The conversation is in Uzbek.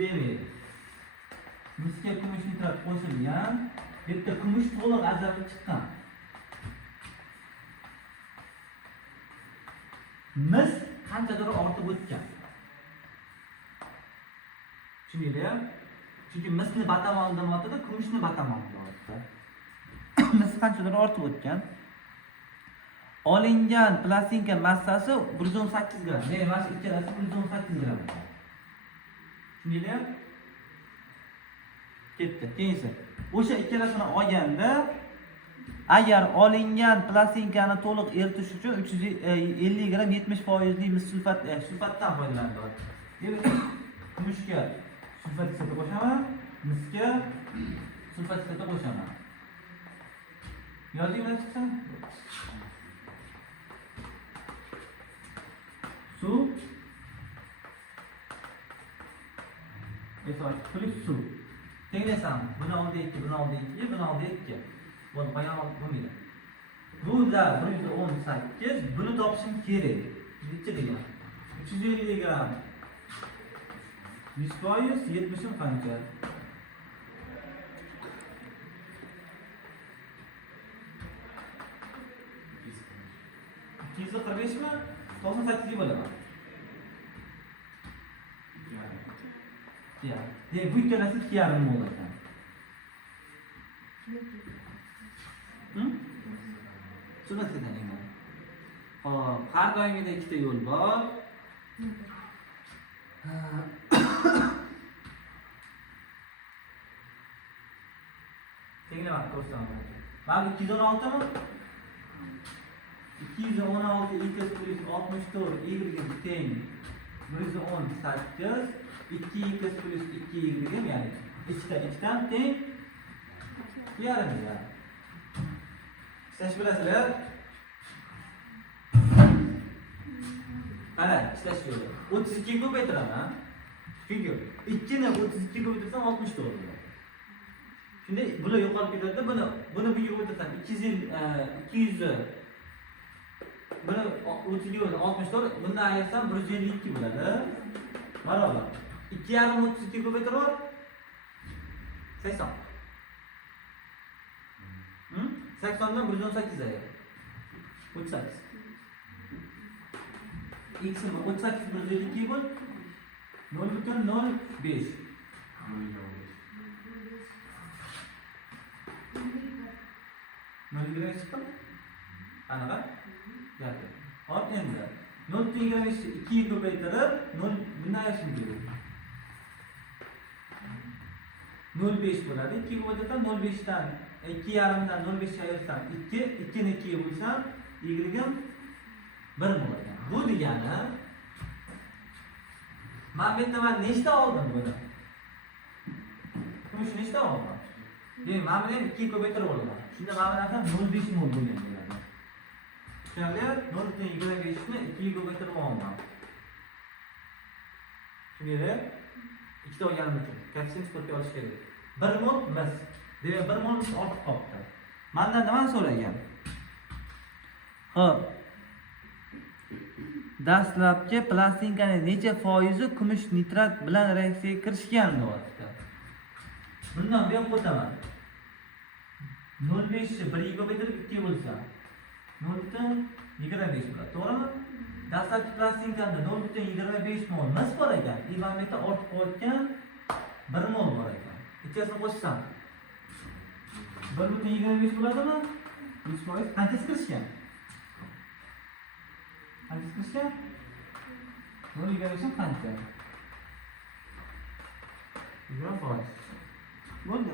demaydi. Misga kumush nitrat qo'shilgan. Bu yerda kumush to'liq ajralib chiqqan. Mis qanchadir ortib o'tgan. Tushundingizmi? Chunki misni batamoldan o'tadi, kumushni batamoldan o'tadi. Mis qanchadir ortib o'tgan. Olingan plastinka massasi 118 gram. Ya'ni mana shu ikkalasi 118 gram. Tushundingizmi? Ketdi. Keyingi. O'sha ikkalasini olganda agar olingan plastinkani to'liq eritish uchun 350 gram 70% mis sulfatdan foydalanadi. Demak, kumushga sulfat kislota qo'shaman, misga sulfat kislota qo'shaman. Yodingizdan chiqsin. Suv plus suv. Tenglasam, buni oldi 2, buni oldi 2, buni oldi 2. Buni qo'ygan bo'lmaydi. Bu da 118, buni topishim kerak. Necha degan? 350 gram. 100%, 70 qancha? 245 mi? 98 bo'ladi. Ya, bu ikkalasi 2,5 mol ekan. Tushunasizmi endi? Hop, har doimgidek ikkita yo'l bor. Tenglamani ko'rsataman. Mana 216 mi? 216 x plus 64 y ga teng 118, 2x plus 2y ham ya'ni ikkita ikkitadan teng 2,5 ya. Ishlash bilasizlar? Ana, ishlash yo'li. 32 ga ko'paytiraman. Chunki 2 ni 32 ga ko'paytirsam 64 bo'ladi. Shunda bular yo'qolib ketadi. Buni bu yerga o'tirsam 200 buni 30 ga 64, bundan ayirsam 152 bo'ladi. Barobar. 2,5 32 ko'paytirib 80. 80 dan 118 ayir. 38. X ni 38 152 bo'l. 0.05. Nol gram chiqdi? Qanaqa? Gapdi. Hop endi 0.2 ga ko'paytirib 0 bundan ayirishim kerak. 0.5 bo'ladi. 2 ga ko'paytirsam 0.5 dan 2,5 dan 0.5 ga ayirsam 2, 2 ni 2 ga bo'lsam y-im 1 bo'ladi. Bu degani men bu yerda nechta oldim buni? Kumush nechta oldim? Demak, men buni ham 2 ga ko'paytirib olaman. Shunda men bundan 0.5 mol bo'lgan bo'ladi. Tushunarli? 0.25 ni 2 ga ko'paytirib olaman. Tushunarli? Ikkita olganim uchun koeffitsient sportga olish kerak. 1 mol mis. Demak, 1 mol mis ortiq qolibdi. Mendan nimani so'ragan? Xo'p. Dastlabki plastinkaning necha foizi kumush nitrat bilan reaksiyaga kirishgan deyapti. Bundan bu yoqqa o'taman. 0.5 ni 1 ga ko'paytirib 2 bo'lsa 0.25 bo'ladi. To'g'rimi? Dastlabki plastinkada 0.25 mol mis bor ekan. Ivanbekda ortib qo'ygan 1 mol bor ekan. Ikkasini qo'shsam 1.25 bo'ladimi? 100% qanchasi kirishgan? Qanchasi kirishgan? 0.25 qancha? 20%. Bo'ldi.